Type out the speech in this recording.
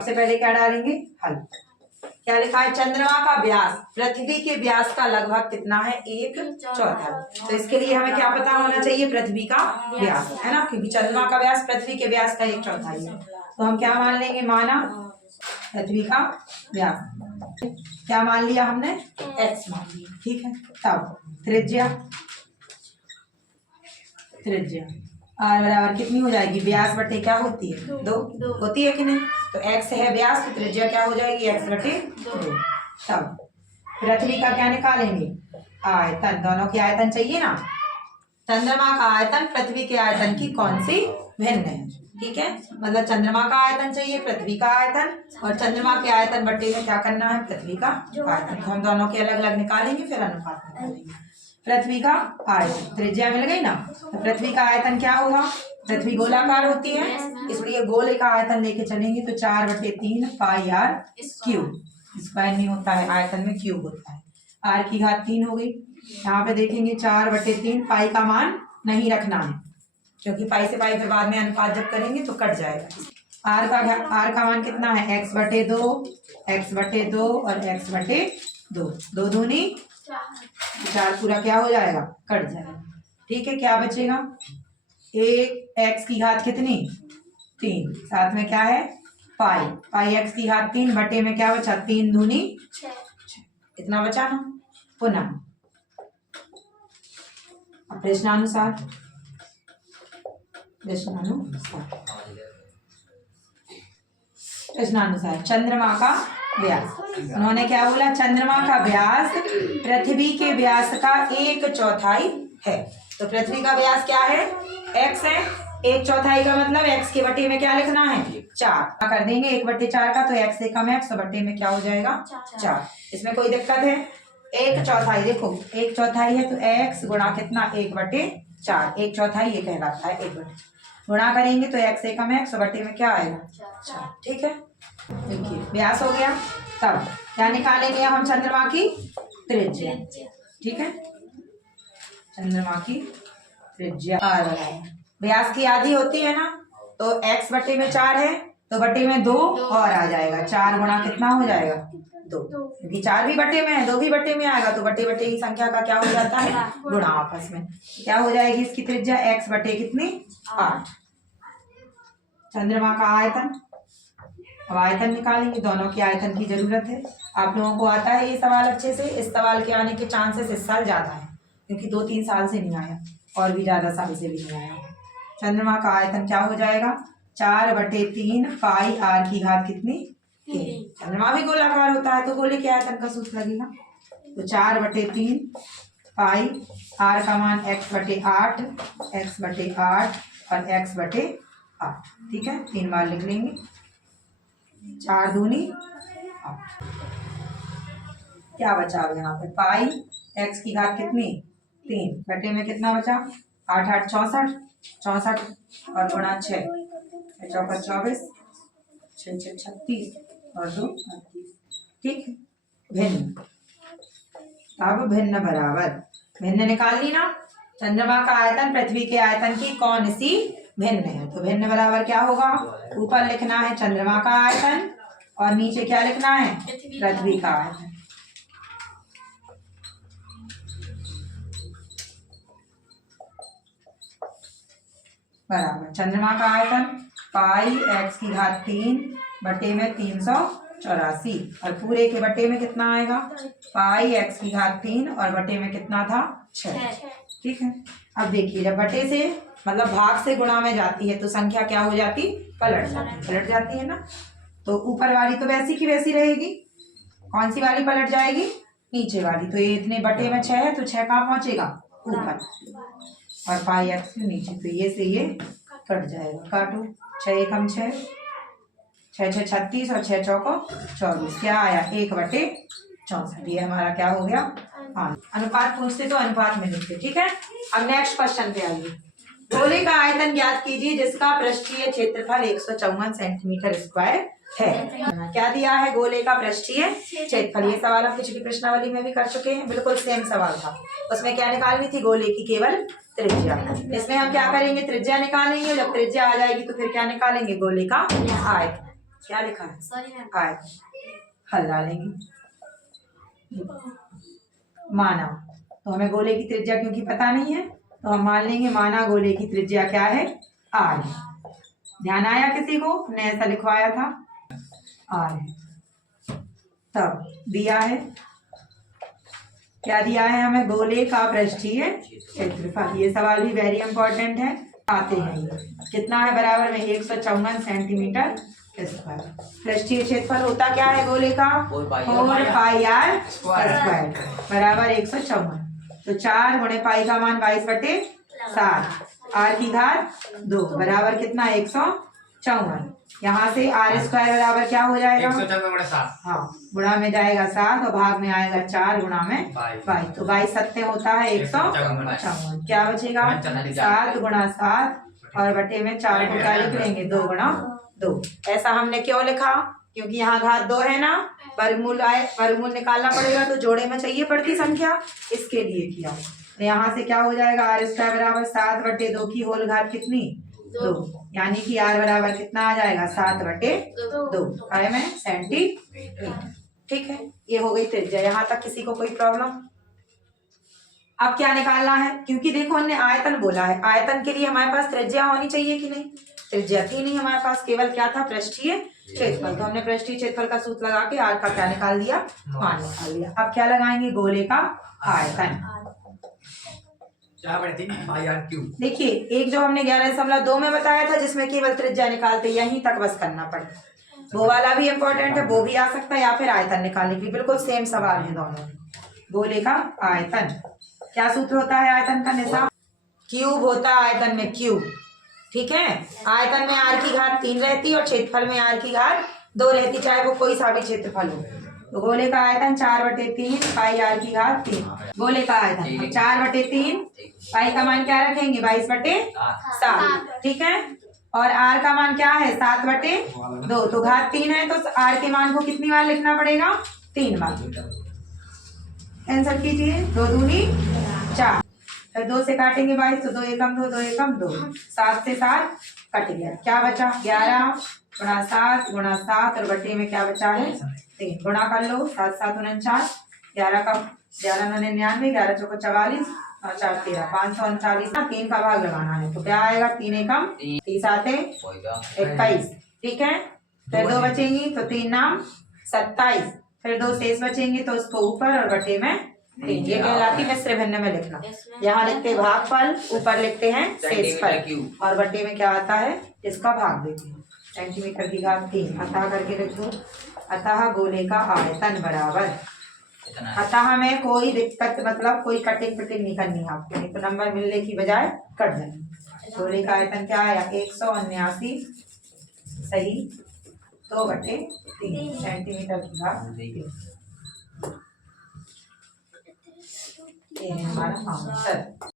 सबसे पहले क्या डालेंगे, हल। क्या लिखा है, चंद्रमा का व्यास पृथ्वी के व्यास का लगभग कितना है, 1/4। तो इसके लिए हमें क्या पता होना चाहिए, पृथ्वी का व्यास, है ना, क्योंकि चंद्रमा का व्यास पृथ्वी के व्यास का 1/4 है। तो हम क्या मान लेंगे, माना पृथ्वी का व्यास, क्या मान लिया हमने, x मान लिया, ठीक है। तब त्रिज्या r बराबर कितनी हो जाएगी, व्यास बटे क्या होती है, 2 होती है कि नहीं। तो x है व्यास, तो त्रिज्या क्या हो जाएगी, x बटे 2। तब पृथ्वी का क्या निकालेंगे, आयतन, दोनों की आयतन चाहिए ना। चंद्रमा का आयतन पृथ्वी के आयतन की कौन सी भिन्न है, ठीक है। मतलब चंद्रमा का आयतन चाहिए, पृथ्वी का आयतन, और चंद्रमा के आयतन बटे में क्या करना है, पृथ्वी का आयतन। तो हम दोनों के अलग अलग निकालेंगे, फिर अनुपात निकालेंगे। पृथ्वी का आयतन, त्रिज्या मिल गई ना। तो पृथ्वी का आयतन क्या होगा, पृथ्वी गोलाकार होती है, इसलिए गोले का आयतन लेके चलेंगे, तो 4/3 पाई r क्यूब, स्क्वायर नहीं होता है, आयतन में क्यूब होता है, r की घात 3 हो गई। यहाँ पे देखेंगे 4/3, पाई का मान नहीं रखना है, क्योंकि पाई से पाई फिर बाद में अनुपात जब करेंगे तो कट जाएगा। r का मान कितना है, x/2 और x/2, 2 दूनी 4, पूरा क्या हो जाएगा, कट जाएगा, ठीक है। क्या बचेगा, एक x की घात कितनी, 3, साथ में क्या है, पाई x की घात 3 बटे में क्या बचा, 3 दूनी 6, इतना बचा ना। पुनः प्रश्नानुसार चंद्रमा का व्यास, उन्होंने क्या बोला, चंद्रमा का व्यास पृथ्वी के व्यास का 1/4 है। तो पृथ्वी का व्यास क्या है, x है, 1/4 का मतलब x के बटे में क्या लिखना है, 4 कर देंगे, 1/4 का, तो x से कम x, तो बटे में क्या हो जाएगा, 4। इसमें कोई दिक्कत है, 1/4 देखो, 1/4 है, तो x गुणा कितना, 1/4, 1/4 ये कहलाता है, 1/4 गुणा करेंगे तो x से कम x, बटे में क्या आएगा, 4, ठीक है। देखिए व्यास हो गया। तब क्या निकालेंगे हम, चंद्रमा की त्रिज्या, ठीक है, चंद्रमा की त्रिज्या व्यास की आधी होती है ना, तो x बटे में 4 है, तो बटे में 2 और आ जाएगा, 4 गुणा कितना हो जाएगा, 2, क्योंकि 4 भी बटे में है, 2 भी बटे में आएगा, तो बटे बटे की संख्या का क्या हो जाता है, गुणा आपस में। क्या हो जाएगी इसकी त्रिज्या, x बटे कितनी, 8। चंद्रमा का आयतन, अब आयतन निकालेंगे, दोनों की आयतन की जरूरत है। आप लोगों को आता है ये सवाल अच्छे से, इस सवाल के आने के चांसेस इस साल ज्यादा है, क्योंकि 2-3 साल से नहीं आया, और भी ज्यादा साल से भी नहीं आया। चंद्रमा का आयतन क्या हो जाएगा, 4/3 पाई r की घात कितनी, 3। चंद्रमा भी गोलाकार होता है, तो गोले के आयतन का सूत्र लगेगा, तो 4/3 पाई, r का मान x/8 और x/8, ठीक है, 3 बार लिख लेंगे, 4 दूनी 8। क्या बचा अब यहाँ पे, पाई x की घात कितनी, 3 बटे में कितना बचा, 8 8 64 और गुणा 6 चौका 24, 6 6 36 और 2 38, ठीक है। भिन्न, अब भिन्न बराबर, भिन्न निकाल ली ना। चंद्रमा का आयतन पृथ्वी के आयतन की कौन सी भिन्न है, तो भिन्न बराबर क्या होगा, ऊपर लिखना है चंद्रमा का आयतन और नीचे क्या लिखना है, पृथ्वी का आयतन। बराबर चंद्रमा का आयतन पाई x की घात 3 बटे में 384, और पूरे के बटे में कितना आएगा, पाई x की घात 3 और बटे में कितना था, 6, ठीक है। अब देखिए जब बटे से मतलब भाग से गुणा में जाती है, तो संख्या क्या हो जाती, पलट जाती है ना। तो ऊपर वाली तो वैसी की वैसी रहेगी, कौन सी वाली पलट जाएगी, नीचे वाली। तो ये इतने बटे में 6 है, तो 6 कहाँ पहुंचेगा, ऊपर, और पाई x नीचे, तो ये से ये कट जाएगा, काटो, 6 एकम 6, 6 6 36 और 6 चौको 24, क्या आया, 1/64। ये हमारा क्या हो गया, अनुपात पूछते तो अनुपात में लिखते, ठीक है। अब नेक्स्ट क्वेश्चन पे आइए, गोले का आयतन ज्ञात कीजिए जिसका पृष्ठीय क्षेत्रफल 154 सेंटीमीटर स्क्वायर है। क्या दिया है, गोले का पृष्ठीय क्षेत्रफल। ये सवाल हम पिछली प्रश्नावली में भी कर चुके हैं, बिल्कुल सेम सवाल था। उसमें क्या निकालनी थी, गोले की केवल त्रिज्या। इसमें हम क्या करेंगे, त्रिज्या निकालेंगे, जब त्रिज्या आ जाएगी तो फिर क्या निकालेंगे, गोले का आयतन। क्या लिखा है? Sorry ma'am. आय, हल डालेंगे। माना, तो हमें गोले की त्रिज्या क्योंकि पता नहीं है तो हम मान लेंगे माना गोले की त्रिज्या क्या है? आर। ध्यान आया किसी को? हमने ऐसा लिखवाया था, आर है। तब दिया है, क्या दिया है हमें? गोले का पृष्ठीय क्षेत्रफल। ये सवाल भी वेरी इंपॉर्टेंट है, आते हैं ये। कितना है? बराबर में 154 सेंटीमीटर स्क्वायर। पृष्ठीय क्षेत्रफल होता क्या है गोले का? 4 पाई आर स्क्वायर बराबर 154। तो 4 गुणे पाई का मान 22/7, आर की घात 2 बराबर कितना? 154। यहाँ से आर स्क्वायर बराबर क्या हो जाएगा? 154/7। हाँ, गुणा में जाएगा 7 और भाग में आएगा 4 गुणा में 22। तो 22 सत्ते होता है 154। क्या बचेगा? 7 गुणा 7 और बटे में 4 को क्या लिख लेंगे? 2 गुणा 2। ऐसा हमने क्यों लिखा? क्योंकि यहाँ घात 2 है ना, वर्गमूल आए, वर्गमूल निकालना पड़ेगा तो जोड़े में चाहिए पड़ती संख्या, इसके लिए किया। तो यहाँ से क्या हो जाएगा? आर स्क्वायर बराबर 7/2 की होल घात कितनी? 2। यानी कि आर बराबर कितना आ जाएगा? 7/2 आए में सेंटीमीटर। ठीक है, ये हो गई त्रिज्या। यहाँ तक किसी को कोई प्रॉब्लम? अब क्या निकालना है? क्योंकि देखो हमने आयतन बोला है, आयतन के लिए हमारे पास त्रिज्या होनी चाहिए कि नहीं? त्रिज्या थी नहीं हमारे पास, केवल क्या था? पृष्ठीय क्षेत्रफल। तो हमने पृष्ठीय क्षेत्रफल का सूत्र लगा के आर का क्या निकाल दिया? मान निकाल दिया। अब क्या लगाएंगे? गोले का आयतन। देखिए, एक जो हमने 11.2 में बताया था जिसमें केवल त्रिज्या निकालते, यहीं तक बस करना पड़ता। वो वाला भी इम्पोर्टेंट है, वो भी आ सकता है, या फिर आयतन निकालने के लिए बिल्कुल सेम सवाल है दोनों। गोले का आयतन, क्या सूत्र होता है आयतन का? निशा, क्यूब होता है आयतन में, क्यूब। ठीक है, आयतन में आर की घात 3 रहती और क्षेत्रफल में आर की घात 2 रहती, चाहे वो कोई सा भी क्षेत्रफल हो। तो गोले का आयतन 4/3 पाई आर की घात 3। गोले का आयतन 4/3 पाई का मान क्या रखेंगे? 22/7। ठीक है, और आर का मान क्या है? 7/2। तो घात 3 है तो आर के मान को कितनी बार लिखना पड़ेगा? 3 बार। आंसर कीजिए, 2 दूनी 4, फिर 2 से काटेंगे 22 तो 2 एकम 2, 2 एकम 2, 7 से 7 कट गया। क्या बचा? 11 गुणा 7 गुणा 7 और बटे में क्या बचा है? 3। गुणा कर लो, 7 7 49, 11 का 11 9 99, 11 चौको 44 और 4 13, 539। 3 का भाग लगाना है तो क्या आएगा? 3 एकम 30 आते 21। ठीक है, फिर 2 बचेंगी तो 3 नाम 27, फिर 2 शेष बचेंगे तो उसको ऊपर और बटे में 3। ये कहलाती मिश्र भिन्न में लिखना। यहाँ लिखते भागफल, ऊपर लिखते हैं शेषफल और बटे में क्या आता है? इसका भाग देते हैं। सेंटीमीटर की घात 3 अतः करके लिखो। अतः गोले का आयतन बराबर, अतः में कोई दिक्कत मतलब कोई कटिंग पिटिंग नहीं करनी है आपको, नहीं तो नंबर मिलने की बजाय कट जाएंगे। गोले का आयतन क्या आया? 179 सही 2/3 सेंटीमीटर की घात 3। ये है हमारा आंसर।